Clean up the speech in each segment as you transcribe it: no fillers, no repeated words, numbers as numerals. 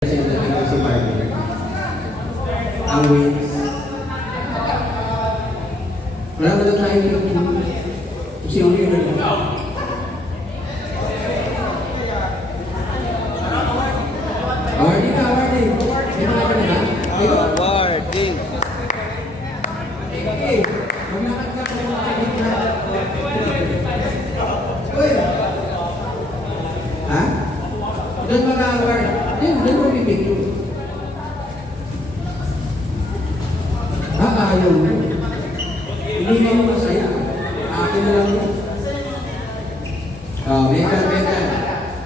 Kasi nandito si partner. Ang wins. Wala mo na tayo yung si Oliver lang. Awarding ka, awarding. Sino ka na? Awarding. Okay. Maglakad ka kung makakit na. Uy! Ha? Doon mag-award. Doon mo pipicture. Ayaw mo. Hindi na mo masaya. Akin na lang mo. Megan.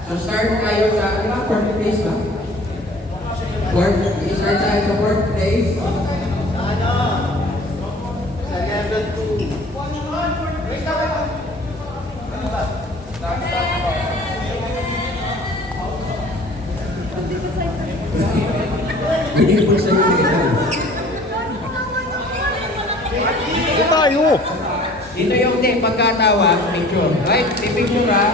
So start tayo sa, fourth place ba? Start tayo sa fourth place. Sa level 2. Hindi ko sa iyo Megan. Ito tayo. Dito yung pagkatawa, picture. Right? May picture ha.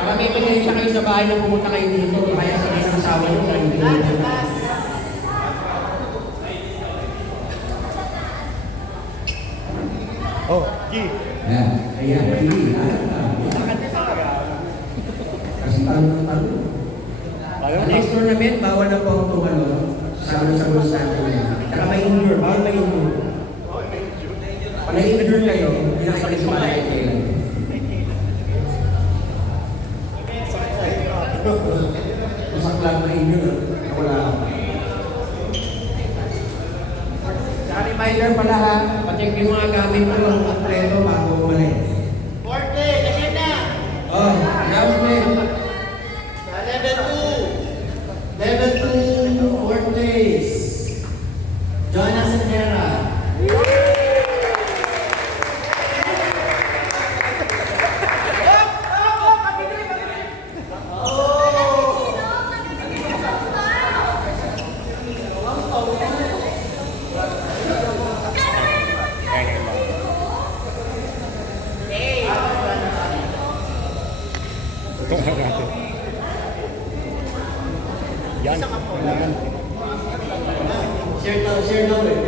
Para may pagkakita kayo sa bahay na pumunta kayo dito. Kaya sa isang asawa nyo na hindi dito. Oh, G. Ayan. Hindi. Kasi talo ng talo. Sa next tournament, bawal na po ang tumalo. Sa bulsa natin. Saka may injure. Bawal may injure. Pag nag-injure kayo, hindi na kayo sumalay kayo. Isang lang na injure. Wala. Saka reminder pala ha, pacheck yung mga gamit mo ng atleto bago umalis. 40, kasi na. Announcement. Sa level 2. Level 2, 4th place. Jonas Sendera. Ito nga natin. Yan. Share daw eh.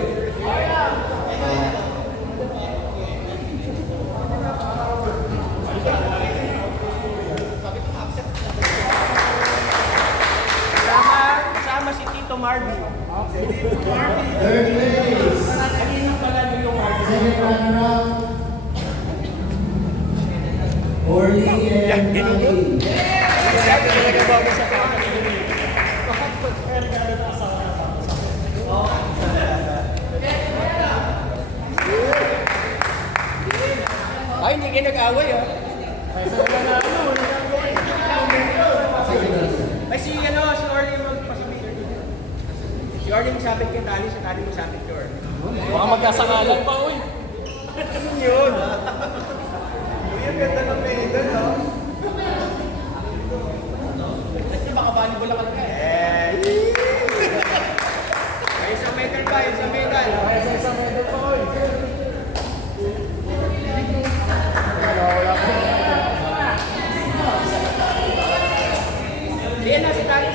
Kasama si Tito Marvin. Third place. Second runner-up. Orly and Maggie. Ay, hindi kayo nag-away ah. Ay, si Orly magpasabit. Si Orly magsabit kay Tali, si Tali magsabit kay Orly. Baka magkasangalan pa, uy. Ano yun? Yung ganda ng medal, no? Kasi baka volleyball ako ka eh. Ay, isang medal pa, isang medal. Isang medal pa, oy. Yan na, si Tali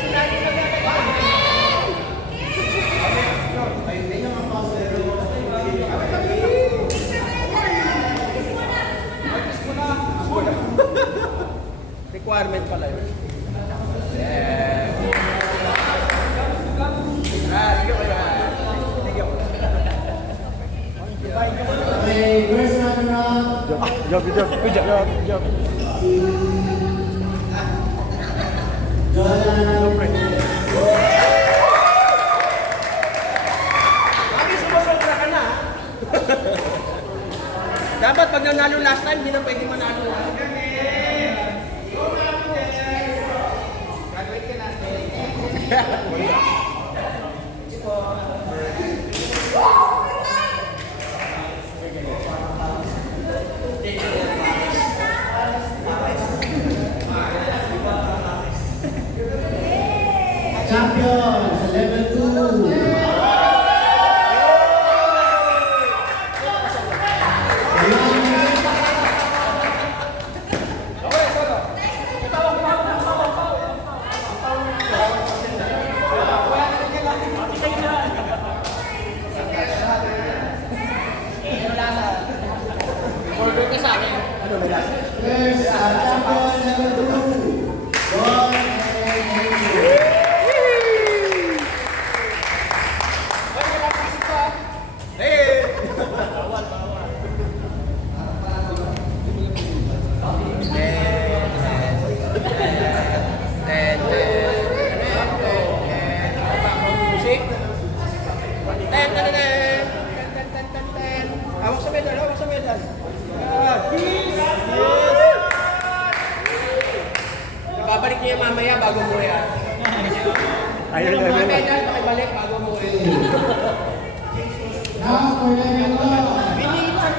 requirement pala yun. Yeah. Okay, first runner-up. Good job. Jonas. Mami, sumusobra ka na. Dapat pag nanalo last time, hindi na pwede manalo. Graduate ka natin. Champion sa level 2. Higher Mga level. medal, pakibalik bago mo eh. Now, for level 2. Binitan.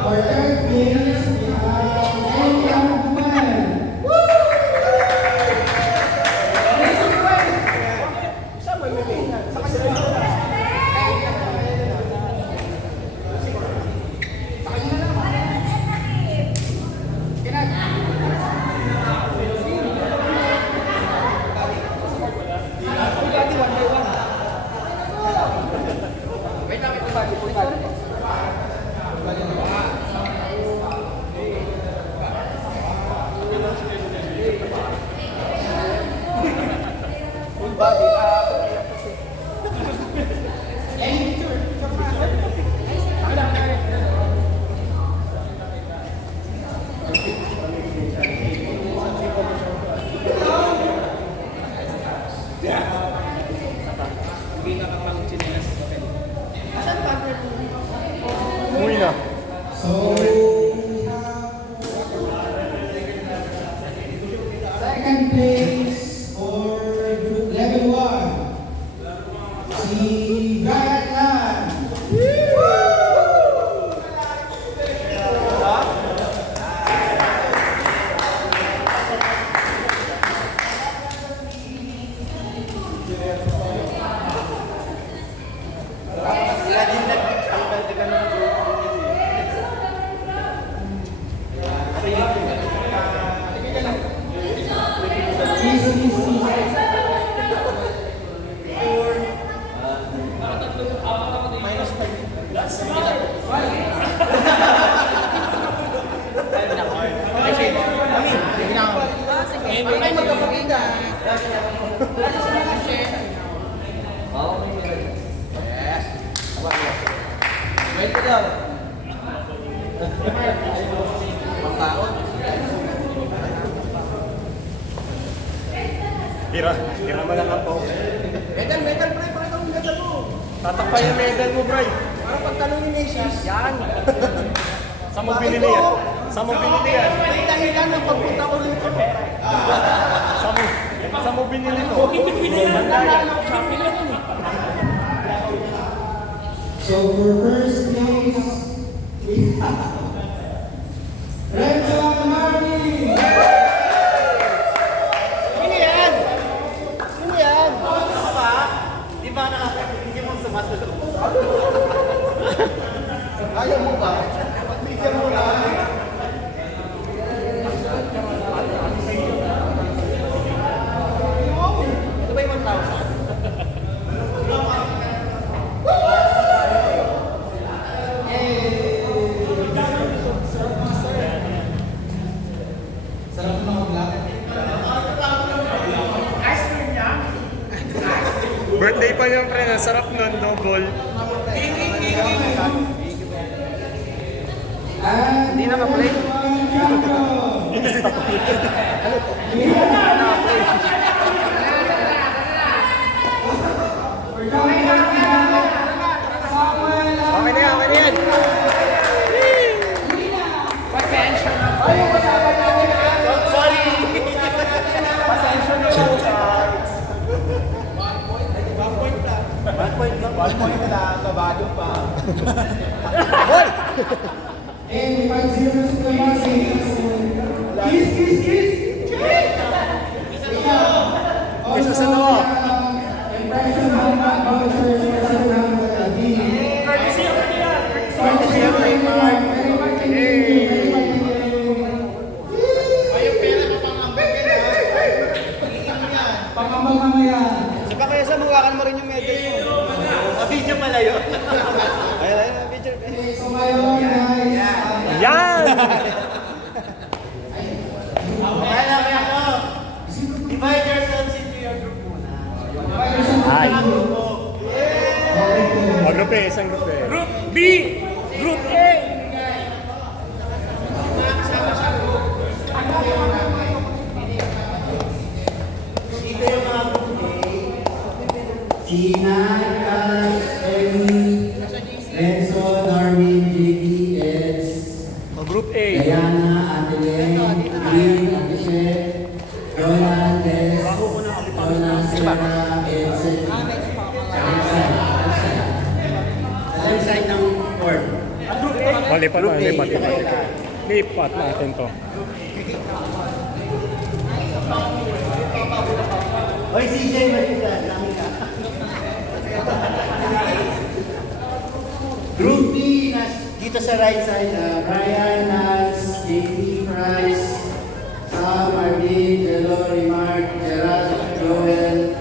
For third place, we have Elia Guzman. Isa mo yung medal. Sa kanila. Umuwi na. So, we have second place for group level 1. Si Brian Lan. Ay, magkapakita. Wait ko daw. Tira mo lang ako. Medal, pre. Pakita mo yung medal mo. Tatakpan yung medal mo, Bray. Para pagtanong ni Nations. Yan. Saan mo binili yan? Saan mo binili yan? May dahilan ng pagpunta ko rito. Saan mo binili to? Bandayan. So, for first place, we have Renzo Martin. Sino yan? Sino yan? Ano ba? Di ba nakakakingin mo sumasunod? Ayaw mo ba? Bigyan mo na. Ito ba yung 1,000? Sarap na mag-vlog. Birthday pa yung pre, sarap nun, double. Hindi na ma-play? Okay na yan. Pasensya na. Ay, yung kasama namin. Sorry. Pasensya na po, guys. 1 point na. Kabado pa. Hoy! And we find zero supremacy. Kiss! Isa sa loob. Impression of Matt Vouchers for San Ramon LD. Pangambang mamaya. Saka kaya sa mawakan mo rin yung medal mo. Video pala yun. Ayun, video. So ngayon, guys, Yan! Kaya divide yourselves into your group muna. Ay. okay po. Group A, isang group A. Group B! Group A! Dito yung mga group A. Si Nakas, Emmy, Renzo, Normin, JD, Eds, Group A. Diana, Ate Len, Green, Ate Chef, Roland, Des, na Sarah Edson. Sa left side ng court. Lipat na, lipat. Lipat natin to. Oy, CJ, maganda. Dami ka. Group B, dito sa right side, Brian, Nance, JP, Price, Sam, Marvin, Jello, Mark, Gerald, Joel,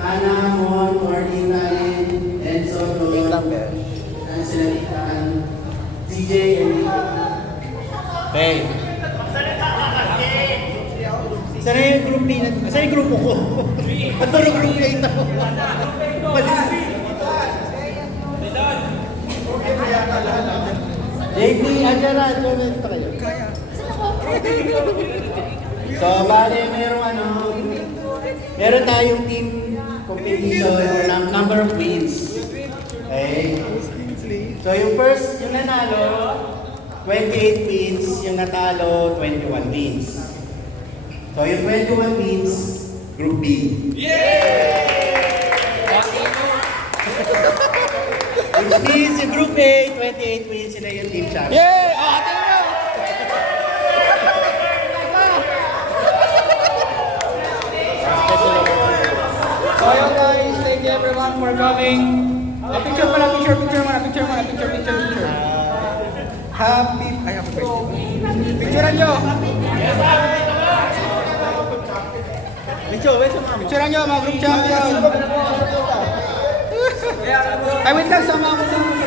Hannah, Mon, Martin, Alin, Enzo, Lord, Nancy, CJ, and okay. Sana yung group B na, sana yung grupo ko. At puro group A ito. JP, Ajara, Joel, ito kayo. So, bali, meron tayong team competition ng number of wins. Okay? So, yung first, yung nanalo, 28 wins, yung natalo, 21 wins. So, yung 21 wins, Group B. Which means yung Group A, 28 wins, sila yung team champion. Yay! Oh, tingnan mo! So ayun guys, thank you everyone for coming. Picture muna. Happy birthday. Picturean nyo. Picturean nyo mga group champion. Ay, wait lang, sama ako sa mga.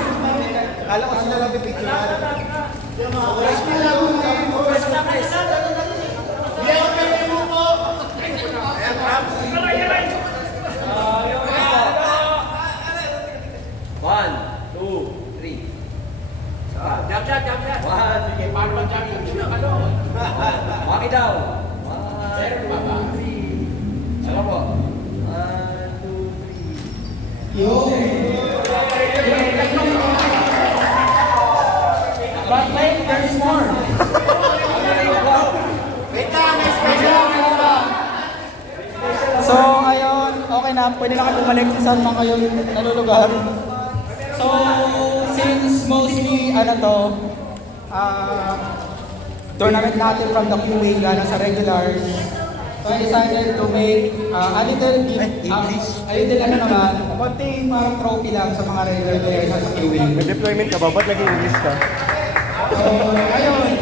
Alam ko sila lang pipicture. One, two, three. Jump shot. One, sige, paano ba jump shot? Ano? Waki daw. One, two, three. Saka po. One, two, three. But wait, there is more. Wait lang, may special ka. So, ayun, okay na. Pwede na kayo bumalik kung saan man kayo nalulugar. So, since mostly, tournament natin from the QA gana sa regulars, so I decided to make a little gift, konting parang trophy lang sa mga regular players sa QA. May deployment ka ba? Ba't naging English ka? So, ayun.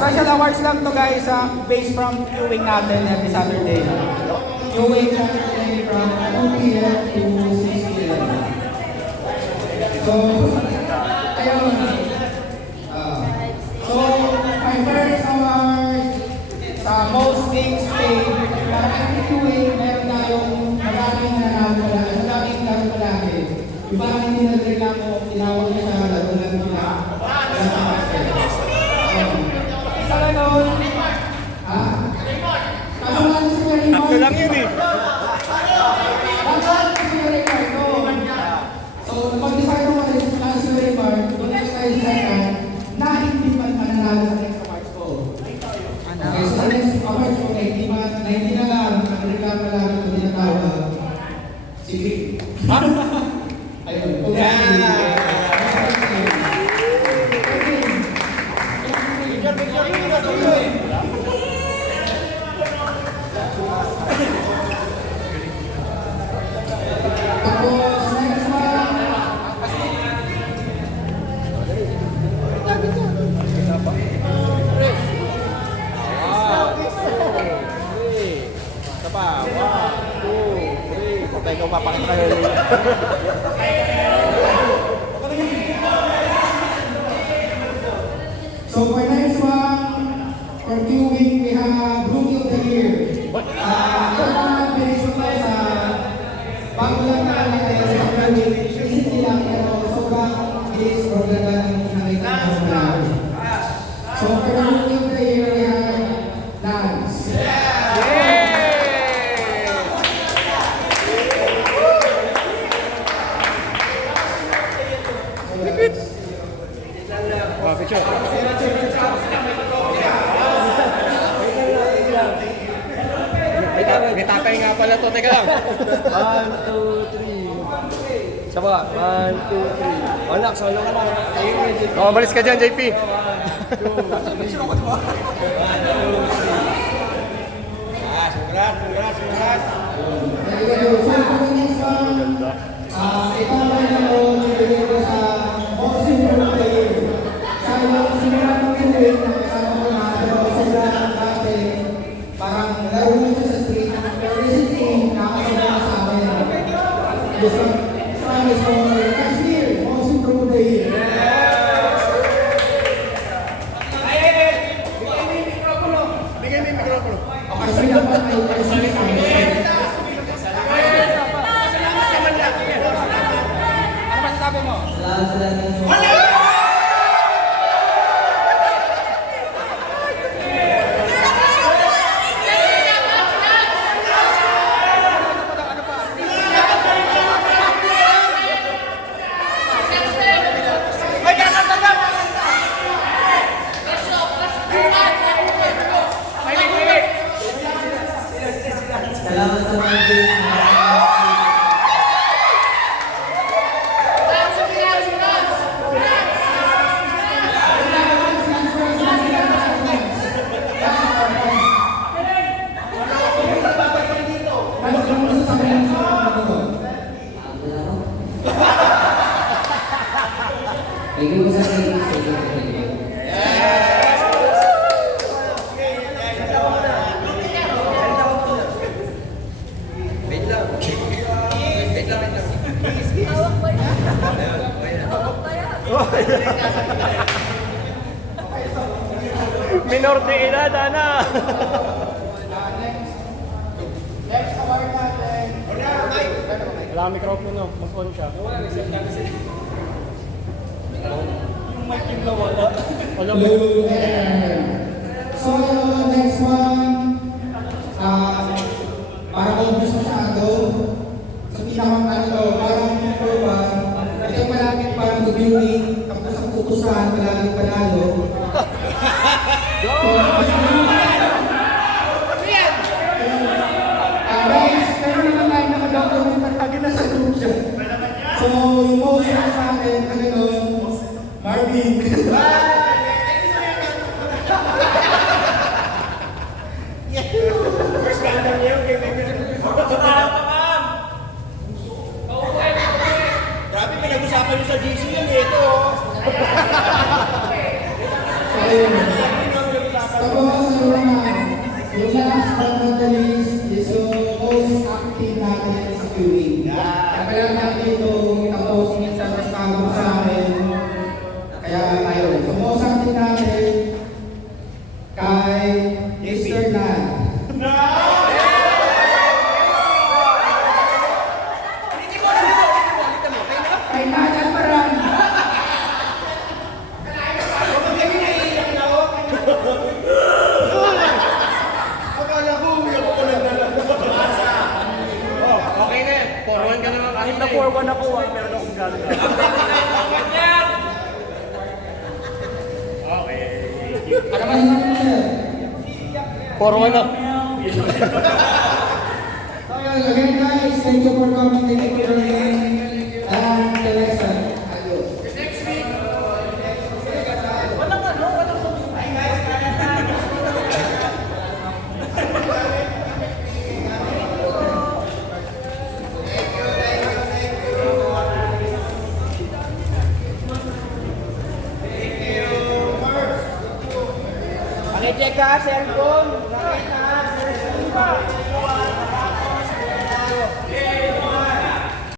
Special awards lang to guys, based from queuing natin every Saturday. Queuing Saturday from 2 p.m. to 6 p.m. So, ayun. So, my first award sa most games played, maraming queuing, meron tayong maraming laro palagi. Iba hindi nagreklamo, tinawag niya sa laro lang nila. Isa lang nun. Kasalan si Raymond. Tatlo lang yun eh. Kasalan si Raymond. So, pag-decide ko na si Raymond, doon na siya decide na hindi man mananalo sa next awards ko. Okay, so sa next awards ko, na hindi na lang, nagreklamo lang ito tinatawag. Sige. Ayun. Tapos, next one. Isa pa. 1, 2, 3. Patay ko, papakita kayo. So for next one, for queuing, we have Rookie of the Year. Ito naman, pinisyo ko sa bago lang namin ay sa queuing. Hindi lang, pero sobrang bilis o ganda ng pinakita ko sa namin. So for the Rookie of the Year, we have Lance. Picture. May tapay nga nga pala to. Teka lang. 1, 2, 3. Isa pa. 1, 2, 3. Wala, solo ka lang. Oh, malis ka dyan, JP. 1, 2, 3. Thank you. So, for the next one, ito naman ako nilagay ko sa Most Improved Player. Sa yung simula ng kinuwin na kasama ko na, pero sobrang dati, parang laro nito sa street, pero recently, nakakasama na sa amin. Gusto, sa amin, so, next year, Most Improved Player. Kasi dapat ay kasi sa amin. Salamat sa mga viewers na Minor de edad, Ana. next award natin. Wala ang mikropono. Mag-on siya. Yung mic yung nawala. Wala mo. So, next one, parang obvious masyado. Sa pinakang ano to, parang number one, ito yung malapit parang mag-building, tapos ang pupusahan, malapit panalo. Guys, meron naman tayo nakadocument at agad na sa group siya. So, yung most sa atin, ano nun, Marvin. Grabe, pinag-usapan nyo sa GC yan ito. Ayun. Tapos, yung last but not the least is yung most active natin sa queuing. Kaya natin ito, tapos minsan mas kagod sa akin. Kaya ayun. So, most active natin kay Mr. Nan. Kay Nan Paran. Okay na yan. 4-1 ka naman. Kahit na 4-1 ako, meron akong galing. Okay. Ano ba yung sir? 4-1 na. So, again guys, thank you for coming, thank you for joining, and the next time, adios. Pakicheck ka, cellphone. Nakita, cellphone pa.